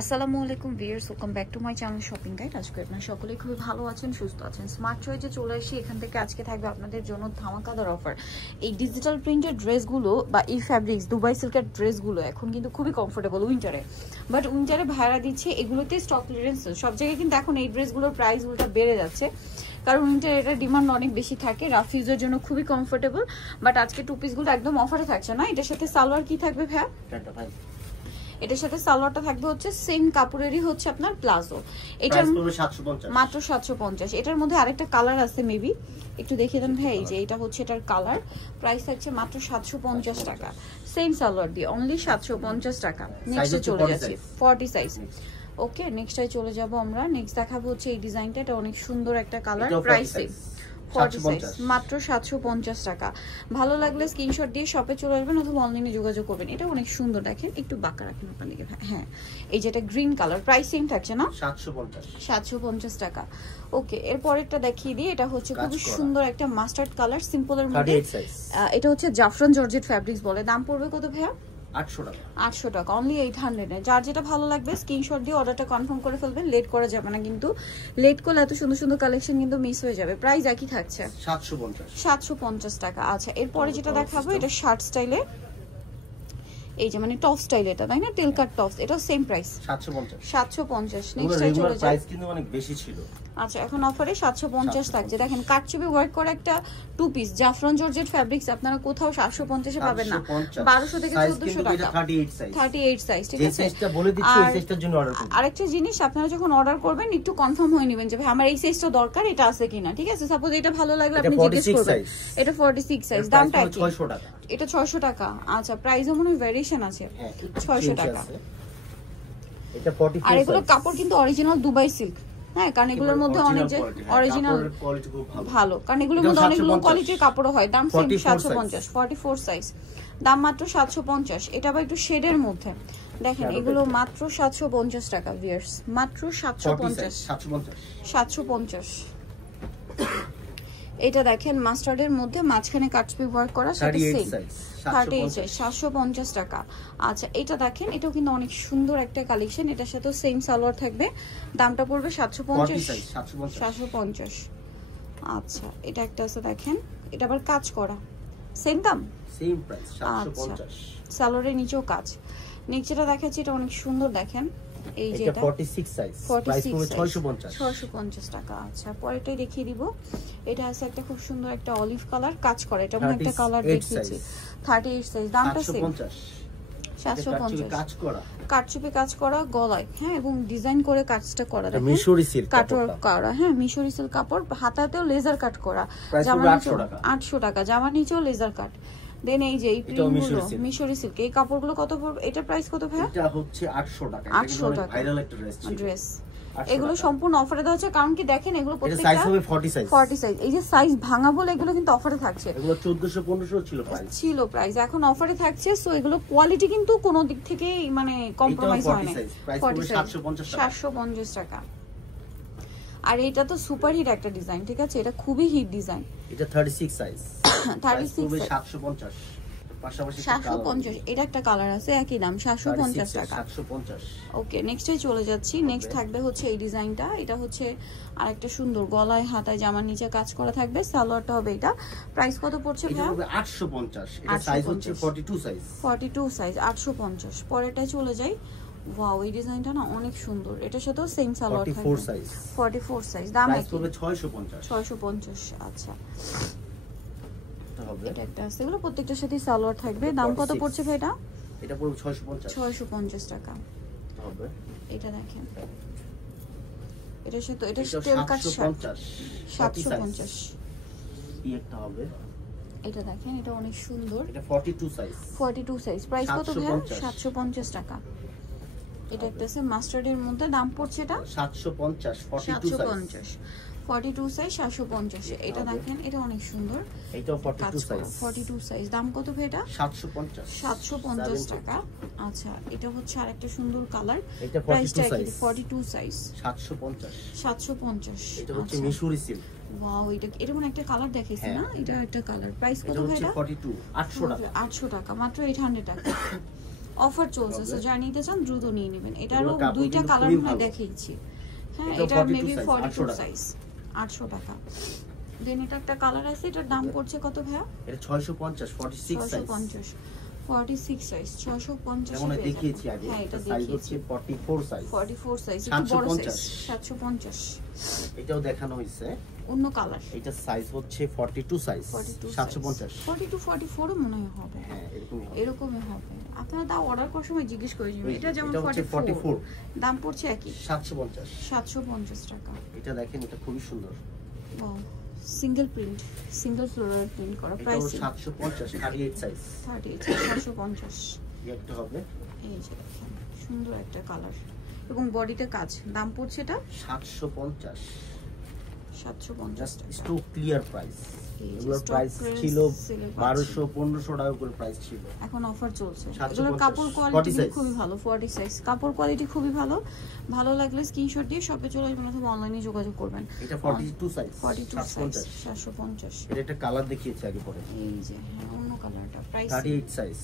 আসসালামু আলাইকুম viewers, welcome back to my channel shopping guide. আজকে আপনারা সকলেই খুবই ভালো আছেন, সুস্থ আছেন। স্মার্ট চয়েসে চলে এসে এখান থেকে আজকে থাকবে আপনাদের জন্য ধামাকাদার অফার। এই ডিজিটাল প্রিন্টেড ড্রেসগুলো বা এই ফ্যাব্রিক্স দুবাই সিল্কের ড্রেসগুলো এখন কিন্তু খুবই কমফোর্টেবল উইন্টারে, বাট উইন্টারে ভাড়া দিচ্ছে এগুলোতে স্টক ক্লিয়ারেন্স সব জায়গায়, কিন্তু এখন এই ড্রেসগুলোর প্রাইসগুলো বেড়ে যাচ্ছে কারণ উইন্টারে এটার ডিমান্ড অনেক বেশি থাকে, রাফ ইউজের জন্য খুবই কমফোর্টেবল। বাট আজকে টু পিসগুলো একদম অফারে থাকছে না। এটার সাথে সালোয়ার কি থাকবে ভাইয়া? এটার সাথে সালোয়ারটা থাকবে হচ্ছে সেম কাপড়েরই হচ্ছে আপনার প্লাজো। এটার মাত্র 750। এটার মধ্যে আরেকটা কালার আছে, মেবি একটু দেখিয়ে দেন ভাই। এই যে এটা হচ্ছে এটার কালার, প্রাইস থাকছে মাত্র 750 টাকা। সেম সালোয়ার দিয়ে অনলি 750 টাকা। নেক্সটে চলে যাচ্ছি 40 সাইজ। ওকে, নেক্সটে চলে যাব আমরা। নেক্সট দেখাবো হচ্ছে এই ডিজাইনটা, এটা অনেক সুন্দর একটা কালার, প্রাইস সেম 40 সাইজ, মাত্র 750 টাকা। ভালো লাগলে স্ক্রিনশট দিয়ে শপে চলে আসবেন অথবা অনলাইনে যোগাযোগ করবেন। এটা অনেক সুন্দর, দেখেন একটু বাঁকা রাখেন আপনার দিকে। হ্যাঁ, এই যেটা গ্রিন কালার, প্রাইস সেম থাকছে না, 750 টাকা। ওকে, এর পরেরটা দেখিয়ে দিই। এটা হচ্ছে খুব সুন্দর একটা মাস্টার্ড কালার, সিম্পলের মধ্যে। এটা হচ্ছে জাফরান জর্জেট ফ্যাব্রিক্স বলে। দাম পড়বে কত ভাইয়া? 800 টাকা, অনলি 800 এ। যার যেটা ভালো লাগবে স্ক্রিনশট দিয়ে অর্ডারটা কনফার্ম করে ফেলবেন, লেট করা যাবে না কিন্তু। লেট করলে এত সুন্দর সুন্দর কালেকশন কিন্তু মিস হয়ে যাবে। প্রাইস একই থাকছে 750 টাকা। আচ্ছা, এরপরে যেটা দেখাবো এটা শার্ট স্টাইলে, এই যে মানে টপ স্টাইল, এটা তাই না, টেল কাট টপস, এটা সেম প্রাইস 750। নেক্সট চলে যায়, প্রাইস কিন্তু অনেক বেশি ছিল। আচ্ছা, এখন অফারে 750 থাকছে। দেখেন কাটচুপি ওয়ার্ক করা একটা টু পিস জাফরান জর্জেট ফ্যাব্রিক্স আপনারা কোথাও 750 এ পাবেন না, 1200 থেকে 1400 টাকা। 38 সাইজ, ঠিক আছে। সাইজটা বলে দিচ্ছি, এই সাইজটার জন্য অর্ডার করুন। আরেকটা জিনিস, আপনারা যখন অর্ডার করবেন একটু কনফার্ম হয়ে নেবেন যে ভাই আমার এই সাইজটা দরকার, এটা আছে কিনা, ঠিক আছে। সাপোজ এটা ভালো লাগলে আপনি জিজ্ঞেস করবেন। এটা 46 সাইজ, দামটা কি? 600 টাকা। এটা 600 টাকা। আচ্ছা, প্রাইসও মনে হয় ভেরিয়েশন আছে, 600 টাকা। এটা 44 আর এগুলো কাপড় কিন্তু অরিজিনাল দুবাই সিল্ক। হ্যাঁ, কারণ এগুলোর মধ্যে অনেক যে অরিজিনাল ভালো, কারণ এগুলোর মধ্যে অনেক লো কোয়ালিটির কাপড় হয়। দাম সেম 750, 44 সাইজ, দাম মাত্র 750। এটা আবার একটু শেডের মধ্যে, দেখেন এগুলো মাত্র 750 টাকা ভিউয়ার্স, মাত্র 750। এটা দেখেন মাস্টার্ডের মধ্যে মাঝখানে কাটচুপি ওয়ার্ক করা, সেটা সেম 38 সাইজ, 750 টাকা। আচ্ছা, এটা দেখেন, এটাও কিন্তু অনেক সুন্দর একটা কালেকশন। এটার সাথে সেম সালোয়ার থাকবে, দামটা পড়বে 750। আচ্ছা, এটা একটা আছে দেখেন, এটা আবার কাজ করা, সেম দাম, সেম প্রাইস 750। সালোয়ারের নিচেও কাজ। নেক্সট যেটা দেখাচ্ছি, এটা অনেক সুন্দর, দেখেন এই যে এটা 46 সাইজ, প্রাইস পড়বে 650 টাকা। আচ্ছা, পরেরটাই দেখিয়ে দিব। এটা আছে একটা খুব সুন্দর একটা অলিভ কালার, কাজ করা, এটা মনে একটা কালার দেখিয়েছি, 38 সাইজ, দামটা সেম 750। কাজ করা, কাটচুপি কাজ করা গলায়, হ্যাঁ, এবং ডিজাইন করে কাজটা করা, দেখেন মিশরি সিল্ক কাটওয়ার্ক করা, হ্যাঁ মিশরি সিল্ক কাপড়, হাতাতেও লেজার কাট করা, জামা নিচে 800 টাকা, জামা নিচেও লেজার কাট। দেন এই যে এই প্রিন্টগুলো মিশরি সিল্ক, এই কাপড়গুলো কত পড়বে? এটা প্রাইস কত ভাই? এটা হচ্ছে 800 টাকা। 800 টাকা ভাইরাল একটা ড্রেস। এগুলো সম্পূর্ণ অফারে দেওয়া হচ্ছে, কারণ কি দেখেন এগুলো প্রত্যেকটা সাইজ হবে 40 সাইজ। 40 সাইজ, এই যে সাইজ ভাঙা বলে এগুলো কিন্তু অফারে থাকছে। এগুলো 1400-1500 ছিল প্রাইস, এখন অফারে থাকছে। সো এগুলো কোয়ালিটি কিন্তু কোনো দিক থেকে মানে কম্প্রোমাইজ হয় না। 750 টাকা। আর এটা তো সুপার হিট একটা ডিজাইন, ঠিক আছে, এটা খুবই হিট ডিজাইন। এটা 36 সাইজ, 36 750। পাশাপাশি 750, এটা একটা কালার আছে, একই দাম 750 টাকা। 750। ওকে, নেক্সটে চলে যাচ্ছি। নেক্সট থাকবে হচ্ছে এই ডিজাইনটা, এটা হচ্ছে আরেকটা সুন্দর গলায় হাতায় জামার নিচে কাজ করা থাকবে, সালোয়ারটা হবে এটা। প্রাইস কত পড়ছে ভাই? এটা হবে 850। এটা সাইজ হচ্ছে 42 সাইজ, 42 সাইজ, 850। পরেরটায় চলে যাই। ওয়াও, এই ডিজাইনটা না অনেক সুন্দর, এটার সাথেও সেম সালোয়ার থাকবে, 44 সাইজ, দাম প্রাইস হবে 650। আচ্ছা, হবে এটা একটা আছে, এগুলো প্রত্যেকটার সাথে সালোয়ার থাকবে। দাম কত পড়ছে ভাই এটা? এটা পড়বে 650 টাকা হবে। এটা দেখেন, এটার সাথে এটা স্টেল কাট 750 এই একটা হবে। এটা দেখেন, এটা অনেক সুন্দর, এটা 42 সাইজ, প্রাইস কত ভাই? 750 টাকা। এটা একটা আছে মাস্টার্ডের মধ্যে, দাম পড়ছে এটা 750, 42 সাইজ, 750। এটা দেখেন, এটা অনেক সুন্দর, এটাও 42 সাইজ, দাম কত ভাই এটা? 750 টাকা। আচ্ছা, এটা হচ্ছে আরেকটা সুন্দর কালার, এটা 42 সাইজ, 750। এটা হচ্ছে মিশরি সিল্ক। ওয়াও, এটা মানে একটা কালার দেখাইছি না, এটা একটা কালার। প্রাইস কত ভাই এটা? 42, 800 টাকা। 800 টাকা, মাত্র 800 টাকা। অফার চলছে, সো যা নিতে চান দ্রুত নিয়ে নেবেন। এটারও দুইটা কালার মনে দেখিয়েছি। হ্যাঁ, এটা মেবি 42 সাইজ, 800 টাকা। দেন এটা একটা কালার আছে, এটার দাম পড়ছে কত ভাইয়া? এটা 650 46 সাইজ। 46 সাইজ 650 যেমন দেখিয়েছি আগে। হ্যাঁ, এটা সাইজ হচ্ছে 44 সাইজ। 44 সাইজ একটু বড় সাইজ 750। এটাও দেখানো হইছে অন্য কালার। এটা সাইজ হচ্ছে 42 সাইজ 750। 42 44 ও মনে হয় হবে। হ্যাঁ, এরকমই হবে। আপনারা দাও অর্ডার করার সময় জিজ্ঞেস করে নেবেন। এটা যেমন 44 দাম পড়ছে একই 750 টাকা। এটা দেখেন, এটা খুবই সুন্দর। Wow, single print, single floral print করা। Price 750 38 size. 750 একটা হবে। এই যে দেখেন, সুন্দর একটা কালার এবং বডিতে কাজ। দাম পড়ছে এটা 750 750 টাকা। Stock clear price. এগুলোর প্রাইস ছিল 1200-1500 টাকা করে প্রাইস ছিল। এখন অফার চলছে। এগুলোর কাপড় কোয়ালিটি খুবই ভালো। 40 সাইজ কাপড় কোয়ালিটি খুবই ভালো। ভালো লাগলে স্ক্রিনশট দিয়ে শপে চলে আসবেন অথবা অনলাইনে যোগাযোগ করবেন। এটা 42 সাইজ 750। এটা একটা কালার দেখিয়েছি আগে পরে। এই যে হ্যাঁ, অন্য কালারটা। Price 38 size.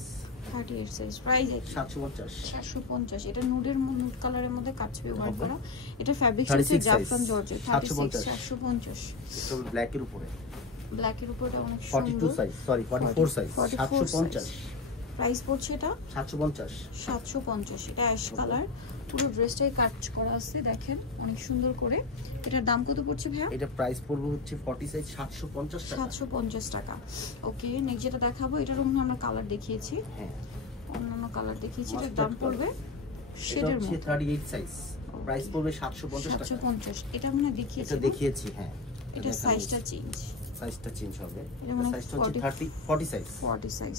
38 সাইজ। প্রাইস 750। এটা নুডের নুড কালারের মধ্যে কাজ ব্যবহার করা। এটা ফ্যাব্রিক হচ্ছে জাফরান জর্জেট। 750। এটা ব্ল্যাক এর উপরে। ব্ল্যাক এর উপরে অনেক সুন্দর। 42 সাইজ, সরি 44 সাইজ 750। প্রাইস পড়ছে এটা 750। এটা অ্যাশ কালার। পুরো ড্রেসটাই কাজ করা আছে দেখেন অনেক সুন্দর করে। এটার দাম কত পড়ছে ভাইয়া? এটা প্রাইস পড়বে হচ্ছে 40 সাইজ 750 টাকা। 750 টাকা। ওকে, নেক্সট যেটা দেখাবো এটারও আমরা কালার দেখিয়েছি। হ্যাঁ, অন্যান্য কালার দেখিয়েছি। এটার দাম পড়বে শেডের মধ্যে 38 সাইজ। প্রাইস পড়বে 750 টাকা। 750। এটা আমরা দেখিয়েছি। হ্যাঁ, এটা সাইজটা চেঞ্জ হবে। এটা সাইজটা হচ্ছে 40 সাইজ। 40 সাইজ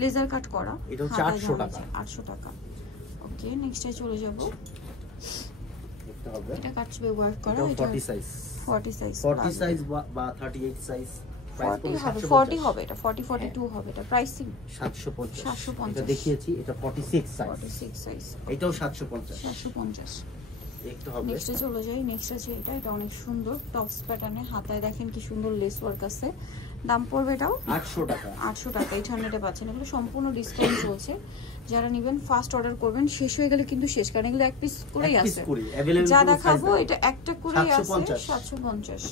লেজার কাট করা। এটা হচ্ছে 800 টাকা। 800 টাকা। ওকে, নেক্সটে চলে যাব। এটা হবে, এটা কাট ব্যবহার করা। এটা 40 সাইজ। 40 সাইজ বা 38 সাইজ। 40 হবে। এটা 42 হবে। এটা প্রাইসিং 750। এটা দেখিয়েছি। এটা 46 সাইজ। এটাও 750। একটা হবে। নেক্সটে চলে যাই। নেক্সট আছে এটা অনেক সুন্দর টপস প্যাটার্নে। হাতায় দেখেন কি সুন্দর লেস ওয়ার্ক আছে। দাম পড়বে এটাও 800 টাকা। 800 টাকা। 800 পাচ্ছেন। এগুলো সম্পূর্ণ ডিসকাউন্ট চলছে। যারা নেবেন ফার্স্ট অর্ডার করবেন। শেষ হয়ে গেলে কিন্তু শেষ, কারণ এগুলো এক পিস করেই আছে। যা দেখাবো এটা একটা করেই আছে 750।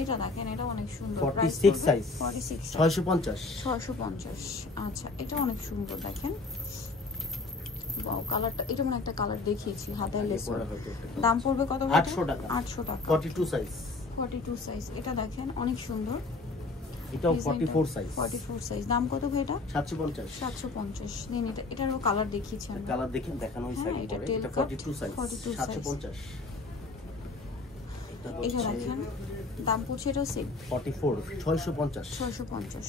এটা দেখেন, এটা অনেক সুন্দর। 46 সাইজ 650। আচ্ছা, এটা অনেক সুন্দর দেখেন। ওয়াও, কালারটা এটা মানে একটা কালার দেখিয়েছি হাতায় লেস। দাম পড়বে কত? 800 টাকা। 42 সাইজ। এটা দেখেন অনেক সুন্দর। এটাও 44 সাইজ। দাম কত ভাই এটা? 750। দিন এটারও কালার দেখিয়েছি আমি। কালার দেখেন, দেখানো হয়েছে আগে পরে। এটা 42 সাইজ 750। এটা দেখেন, দাম পড়ছে এটাও সেম 44 650।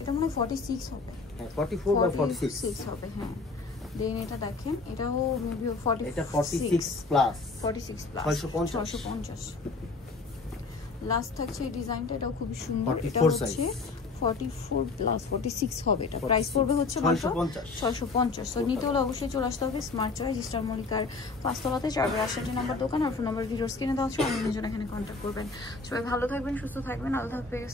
এটা মনে হয় 46 হবে। হ্যাঁ, 44 বা 46 হবে। হ্যাঁ, দেন এটা দেখেন, এটাও মেবি 40। এটা 46 প্লাস 650। লাস্ট থাকছে এই ডিজাইনটা। এটাও খুব সুন্দর। এটা হচ্ছে 44 প্লাস 46 হবে। এটা প্রাইস পড়বে হচ্ছে 650। সো নিতে হলে অবশ্যই চলে আসতে হবে স্মার্ট চয়েস স্টার মল্লিকার 5 তলাতে 468 নম্বর দোকান। আর ফোন নাম্বার ভিডিওর স্ক্রিনে দেওয়া আছে। অনলাইনের জন্য এখানে কন্ট্যাক্ট করবেন। সবাই ভালো থাকবেন, সুস্থ থাকবেন। আল্লাহ হাফেজ।